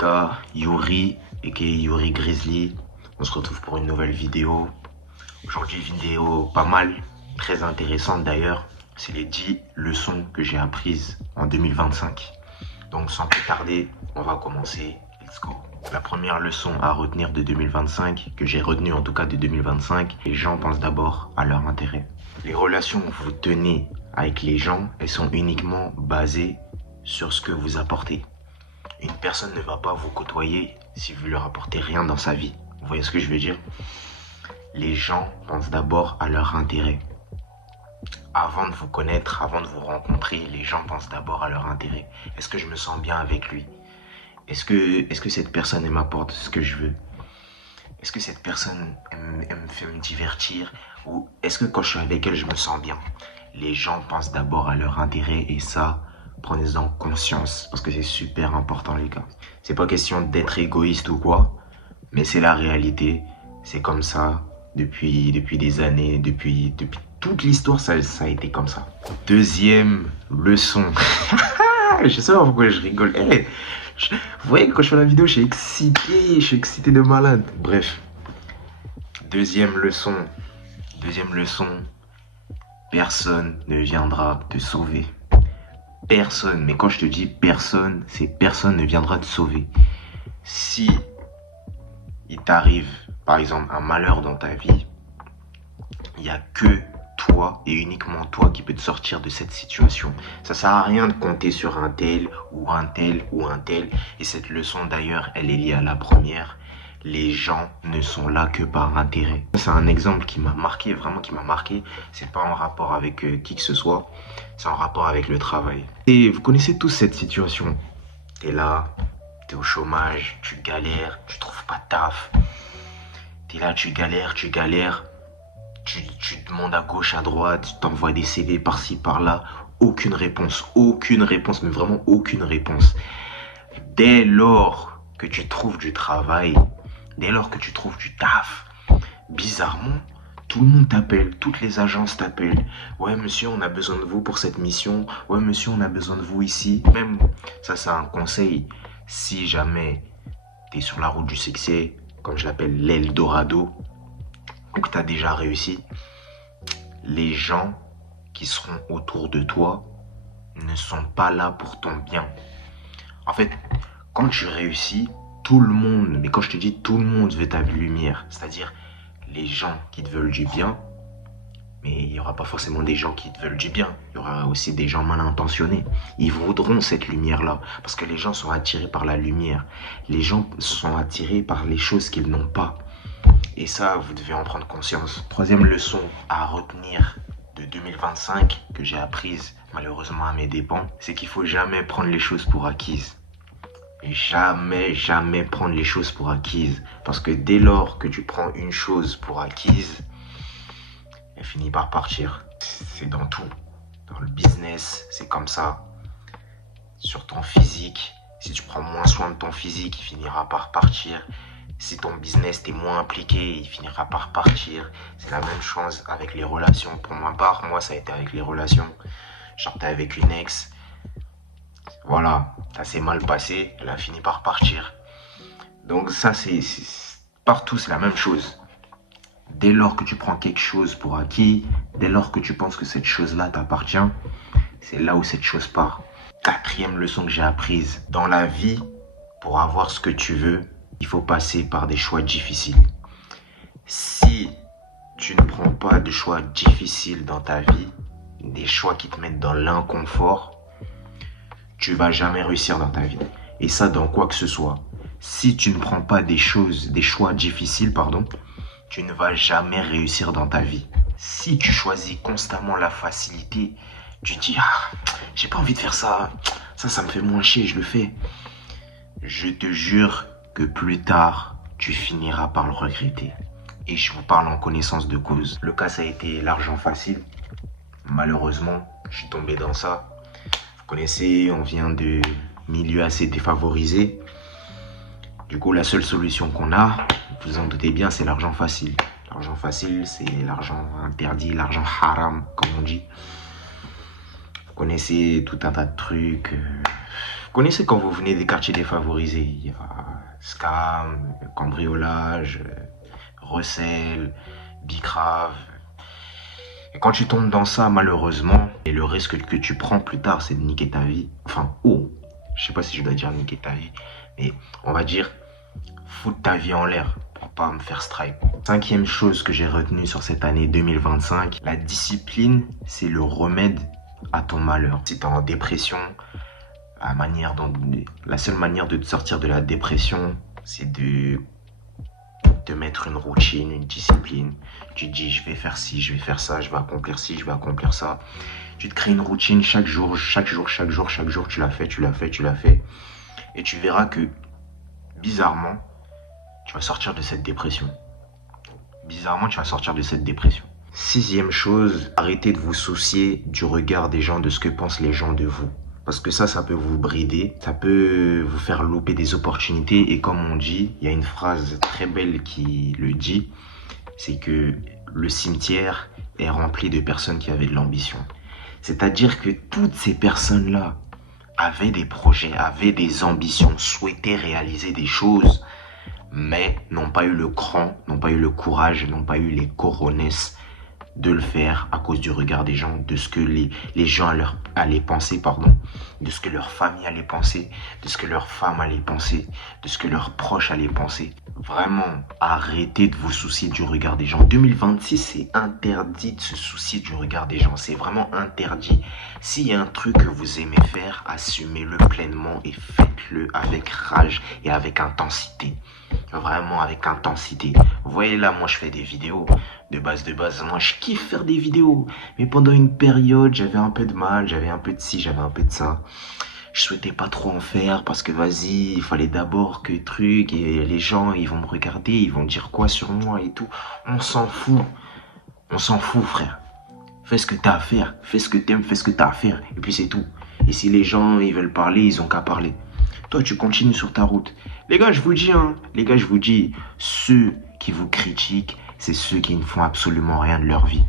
gars, Yuri, aka Yuri Grizzly. On se retrouve pour une nouvelle vidéo. Aujourd'hui, vidéo pas mal, très intéressante d'ailleurs. C'est les 10 leçons que j'ai apprises en 2025. Donc sans plus tarder, on va commencer. Let's go. La première leçon à retenir de 2025, que j'ai retenue en tout cas de 2025, les gens pensent d'abord à leur intérêt. Les relations que vous tenez avec les gens, elles sont uniquement basées sur ce que vous apportez. Une personne ne va pas vous côtoyer si vous ne leur apportez rien dans sa vie. Vous voyez ce que je veux dire? Les gens pensent d'abord à leur intérêt. Avant de vous connaître, avant de vous rencontrer, les gens pensent d'abord à leur intérêt. Est-ce que je me sens bien avec lui? Est-ce que cette personne elle m'apporte ce que je veux? Est-ce que cette personne elle me fait me divertir? Ou est-ce que quand je suis avec elle, je me sens bien? Les gens pensent d'abord à leur intérêt et ça, prenez-en conscience parce que c'est super important les gars. C'est pas question d'être égoïste ou quoi, mais c'est la réalité. C'est comme ça depuis des années, depuis toute l'histoire, ça a été comme ça. Deuxième leçon. Je sais pas pourquoi je rigole. Vous voyez, quand je fais la vidéo, je suis excité de malade. Bref. Deuxième leçon. Personne ne viendra te sauver. Personne, mais quand je te dis personne, c'est personne ne viendra te sauver. Si il t'arrive, par exemple, un malheur dans ta vie, il n'y a que toi et uniquement toi qui peut te sortir de cette situation. Ça sert à rien de compter sur un tel ou un tel ou un tel. Et cette leçon d'ailleurs, elle est liée à la première. Les gens ne sont là que par intérêt. C'est un exemple qui m'a marqué, vraiment qui m'a marqué. C'est pas en rapport avec qui que ce soit, c'est en rapport avec le travail. Et vous connaissez tous cette situation. T'es là, t'es au chômage, tu galères, tu trouves pas de taf. T'es là, tu galères. Tu demandes à gauche, à droite, tu t'envoies des CV par-ci, par-là. Aucune réponse, mais vraiment aucune réponse. Dès lors que tu trouves du travail, dès lors que tu trouves du taf, bizarrement, tout le monde t'appelle, toutes les agences t'appellent. Ouais, monsieur, on a besoin de vous pour cette mission. Ouais, monsieur, on a besoin de vous ici. Même, ça, c'est un conseil. Si jamais t'es sur la route du succès, comme je l'appelle l'Eldorado, ou que t'as déjà réussi, les gens qui seront autour de toi ne sont pas là pour ton bien. En fait, quand tu réussis, tout le monde, mais quand je te dis tout le monde veut ta lumière, c'est-à-dire les gens qui te veulent du bien, mais il n'y aura pas forcément des gens qui te veulent du bien, il y aura aussi des gens mal intentionnés. Ils voudront cette lumière-là, parce que les gens sont attirés par la lumière. Les gens sont attirés par les choses qu'ils n'ont pas. Et ça, vous devez en prendre conscience. Troisième leçon à retenir de 2025 que j'ai apprise malheureusement à mes dépens, c'est qu'il faut jamais prendre les choses pour acquises. Jamais prendre les choses pour acquises. Parce que dès lors que tu prends une chose pour acquise, elle finit par partir. C'est dans tout. Dans le business, c'est comme ça. Sur ton physique, si tu prends moins soin de ton physique, il finira par partir. Si ton business t'es moins impliqué, il finira par partir. C'est la même chose avec les relations. Pour ma part, moi, ça a été avec les relations. Genre, t'es avec une ex. Voilà, ça s'est mal passé. Elle a fini par partir. Donc ça, c'est partout, c'est la même chose. Dès lors que tu prends quelque chose pour acquis, dès lors que tu penses que cette chose-là t'appartient, c'est là où cette chose part. Quatrième leçon que j'ai apprise. Dans la vie, pour avoir ce que tu veux, il faut passer par des choix difficiles. Si tu ne prends pas de choix difficiles dans ta vie, des choix qui te mettent dans l'inconfort, tu vas jamais réussir dans ta vie. Et ça, dans quoi que ce soit. Si tu ne prends pas des choix difficiles, tu ne vas jamais réussir dans ta vie. Si tu choisis constamment la facilité, tu te dis, j'ai pas envie de faire ça. Ça me fait moins chier, je le fais. Je te jure que plus tard, tu finiras par le regretter. Et je vous parle en connaissance de cause. Le cas, ça a été l'argent facile. Malheureusement, je suis tombé dans ça. Vous connaissez, on vient de milieux assez défavorisés. Du coup, la seule solution qu'on a, vous en doutez bien, c'est l'argent facile. L'argent facile, c'est l'argent interdit, l'argent haram, comme on dit. Vous connaissez tout un tas de trucs. Vous connaissez quand vous venez des quartiers défavorisés, il y a scam, cambriolage, recel, bicrave. Et quand tu tombes dans ça, malheureusement, et le risque que tu prends plus tard, c'est de niquer ta vie. Enfin, je sais pas si je dois dire niquer ta vie, mais on va dire foutre ta vie en l'air pour pas me faire strike. Cinquième chose que j'ai retenue sur cette année 2025, la discipline, c'est le remède à ton malheur. Si t'es en dépression, la seule manière de te sortir de la dépression, c'est de te mettre une routine, une discipline. Tu te dis, je vais faire ci, je vais faire ça, je vais accomplir ci, je vais accomplir ça. Tu te crées une routine chaque jour, tu l'as fait. Et tu verras que, bizarrement, tu vas sortir de cette dépression. Sixième chose, arrêtez de vous soucier du regard des gens, de ce que pensent les gens de vous. Parce que ça peut vous brider, ça peut vous faire louper des opportunités. Et comme on dit, il y a une phrase très belle qui le dit, c'est que le cimetière est rempli de personnes qui avaient de l'ambition. C'est-à-dire que toutes ces personnes-là avaient des projets, avaient des ambitions, souhaitaient réaliser des choses, mais n'ont pas eu le cran, n'ont pas eu le courage, n'ont pas eu les cojones de le faire à cause du regard des gens, de ce que les gens allaient penser, de ce que leur famille allait penser, de ce que leur femme allait penser, de ce que leurs proches allaient penser. Vraiment, arrêtez de vous soucier du regard des gens. 2026, c'est interdit de se soucier du regard des gens. C'est vraiment interdit. S'il y a un truc que vous aimez faire, assumez-le pleinement et faites-le avec rage et avec intensité. Vraiment avec intensité. Vous voyez là, moi je fais des vidéos de base. Moi je kiffe faire des vidéos. Mais pendant une période, j'avais un peu de mal, j'avais un peu de ci, j'avais un peu de ça. Je souhaitais pas trop en faire parce que vas-y, il fallait d'abord que truc et les gens ils vont me regarder, ils vont dire quoi sur moi et tout. On s'en fout. On s'en fout, frère. Fais ce que t'as à faire, fais ce que t'aimes, fais ce que t'as à faire et puis c'est tout. Et si les gens ils veulent parler, ils ont qu'à parler. Toi, tu continues sur ta route. Les gars, je vous dis, ceux qui vous critiquent, c'est ceux qui ne font absolument rien de leur vie.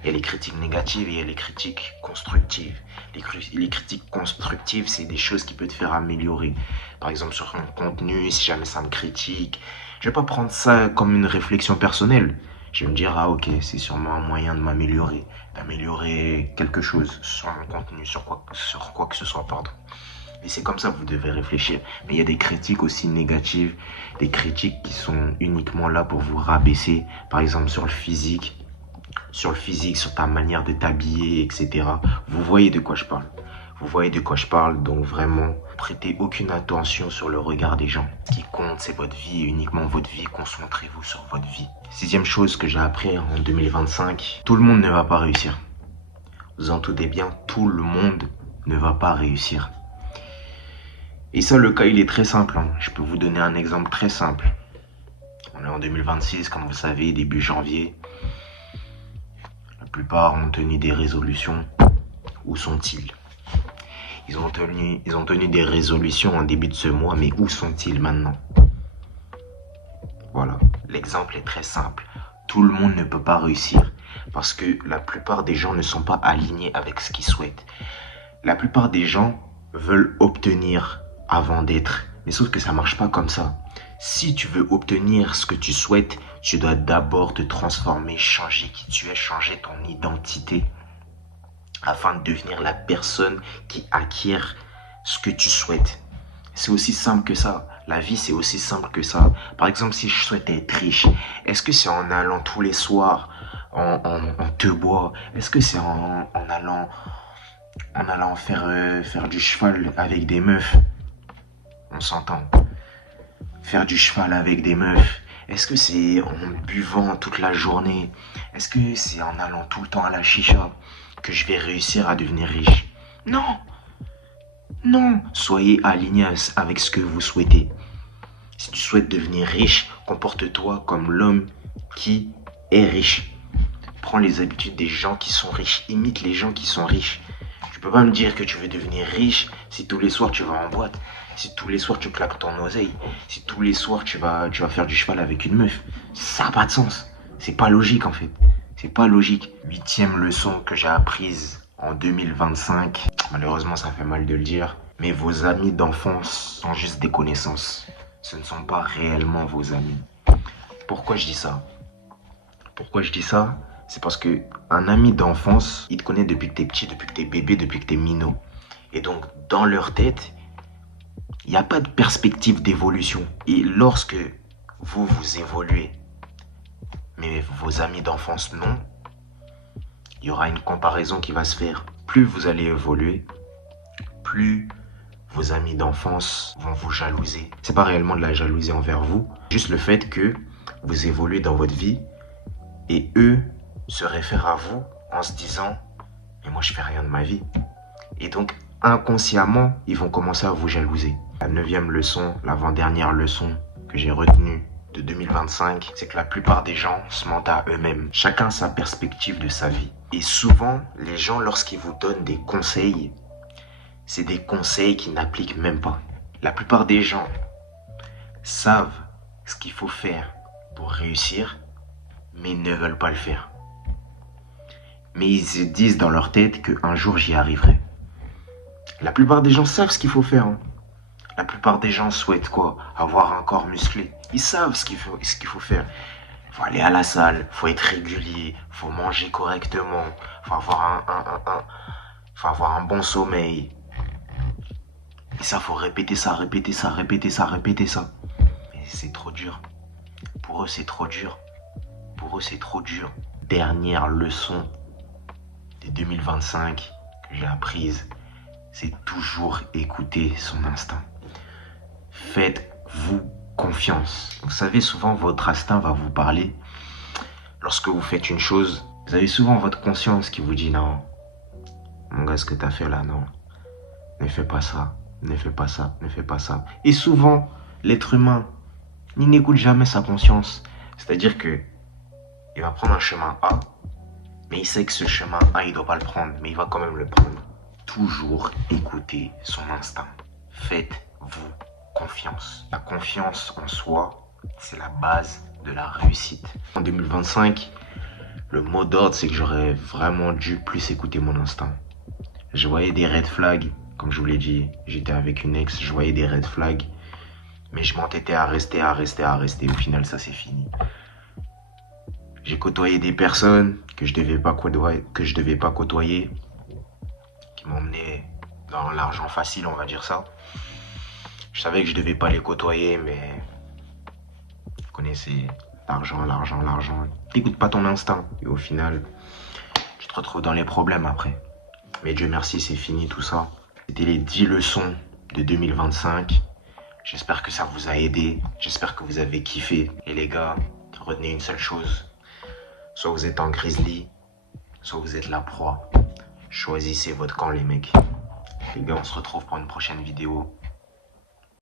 Il y a les critiques négatives et il y a les critiques constructives. Les critiques constructives, c'est des choses qui peuvent te faire améliorer. Par exemple, sur mon contenu, si jamais ça me critique, je vais pas prendre ça comme une réflexion personnelle. Je vais me dire, ah ok, c'est sûrement un moyen de m'améliorer, d'améliorer quelque chose sur mon contenu, sur quoi que ce soit, pardon. Et c'est comme ça que vous devez réfléchir. Mais il y a des critiques aussi négatives, des critiques qui sont uniquement là pour vous rabaisser. Par exemple sur le physique, sur ta manière de t'habiller, etc. Vous voyez de quoi je parle. Donc vraiment, prêtez aucune attention sur le regard des gens. Ce qui compte, c'est votre vie et uniquement votre vie. Concentrez-vous sur votre vie. Sixième chose que j'ai appris en 2025, tout le monde ne va pas réussir. Vous en doutez bien, tout le monde ne va pas réussir. Et ça, le cas, il est très simple. Je peux vous donner un exemple très simple. On est en 2026, comme vous savez, début janvier. La plupart ont tenu des résolutions. Où sont-ils ? Ils ont tenu des résolutions en début de ce mois, mais où sont-ils maintenant ? Voilà, l'exemple est très simple. Tout le monde ne peut pas réussir parce que la plupart des gens ne sont pas alignés avec ce qu'ils souhaitent. La plupart des gens veulent obtenir avant d'être. Mais sauf que ça marche pas comme ça. Si tu veux obtenir ce que tu souhaites, tu dois d'abord te transformer, changer qui tu es, changer ton identité afin de devenir la personne qui acquiert ce que tu souhaites. C'est aussi simple que ça. La vie, c'est aussi simple que ça. Par exemple, si je souhaite être riche, est-ce que c'est en allant tous les soirs en te bois? Est-ce que c'est en allant faire du cheval avec des meufs? On s'entend. Faire du cheval avec des meufs. Est-ce que c'est en buvant toute la journée? Est-ce que c'est en allant tout le temps à la chicha que je vais réussir à devenir riche? Non. Non. Soyez alignés avec ce que vous souhaitez. Si tu souhaites devenir riche, comporte-toi comme l'homme qui est riche. Prends les habitudes des gens qui sont riches. Imite les gens qui sont riches. Tu peux pas me dire que tu veux devenir riche si tous les soirs tu vas en boîte. Si tous les soirs tu claques ton oseille, si tous les soirs tu vas faire du cheval avec une meuf, ça n'a pas de sens. C'est pas logique en fait. C'est pas logique. Huitième leçon que j'ai apprise en 2025, malheureusement ça fait mal de le dire, Mais vos amis d'enfance sont juste des connaissances. Ce ne sont pas réellement vos amis. Pourquoi je dis ça? Pourquoi je dis ça? C'est parce que un ami d'enfance, il te connaît depuis que t'es petit, depuis que t'es bébé, depuis que t'es minot. Et donc, dans leur tête, il n'y a pas de perspective d'évolution. Et lorsque vous évoluez, mais vos amis d'enfance non, il y aura une comparaison qui va se faire. Plus vous allez évoluer, plus vos amis d'enfance vont vous jalouser. C'est pas réellement de la jalousie envers vous, juste le fait que vous évoluez dans votre vie et eux se réfèrent à vous en se disant « mais moi je fais rien de ma vie ». Et donc inconsciemment, ils vont commencer à vous jalouser. La 9e leçon, l'avant-dernière leçon que j'ai retenue de 2025, c'est que la plupart des gens se mentent à eux-mêmes. Chacun sa perspective de sa vie. Et souvent, les gens, lorsqu'ils vous donnent des conseils, c'est des conseils qu'ils n'appliquent même pas. La plupart des gens savent ce qu'il faut faire pour réussir, mais ils ne veulent pas le faire. Mais ils se disent dans leur tête qu'un jour j'y arriverai. La plupart des gens savent ce qu'il faut faire. La plupart des gens souhaitent quoi? Avoir un corps musclé. Ils savent ce qu'il faut faire. Il faut aller à la salle, il faut être régulier, il faut manger correctement, il faut avoir un bon sommeil. Et ça, il faut répéter ça, répéter ça, répéter ça, répéter ça. Mais c'est trop dur. Pour eux, c'est trop dur. Pour eux, c'est trop dur. Dernière leçon de 2025 que j'ai apprise, c'est toujours écouter son instinct. Faites-vous confiance. Vous savez, souvent, votre instinct va vous parler. Lorsque vous faites une chose, vous avez souvent votre conscience qui vous dit non. Mon gars, ce que tu as fait là, non. Ne fais pas ça. Ne fais pas ça. Ne fais pas ça. Et souvent, l'être humain, il n'écoute jamais sa conscience. C'est-à-dire que il va prendre un chemin A, mais il sait que ce chemin A, il ne doit pas le prendre, mais il va quand même le prendre. Toujours écouter son instinct. Faites-vous confiance. La confiance en soi, c'est la base de la réussite. En 2025, le mot d'ordre, c'est que j'aurais vraiment dû plus écouter mon instinct. Je voyais des red flags, comme je vous l'ai dit, j'étais avec une ex, je voyais des red flags, mais je m'entêtais à rester. Au final, ça c'est fini. J'ai côtoyé des personnes que je devais pas côtoyer, qui m'emmenaient dans l'argent facile, on va dire ça. Je savais que je devais pas les côtoyer, mais vous connaissez, l'argent. T'écoutes pas ton instinct. Et au final, tu te retrouves dans les problèmes après. Mais Dieu merci, c'est fini tout ça. C'était les 10 leçons de 2025. J'espère que ça vous a aidé. J'espère que vous avez kiffé. Et les gars, retenez une seule chose. Soit vous êtes en grizzly, soit vous êtes la proie. Choisissez votre camp, les mecs. Les gars, on se retrouve pour une prochaine vidéo.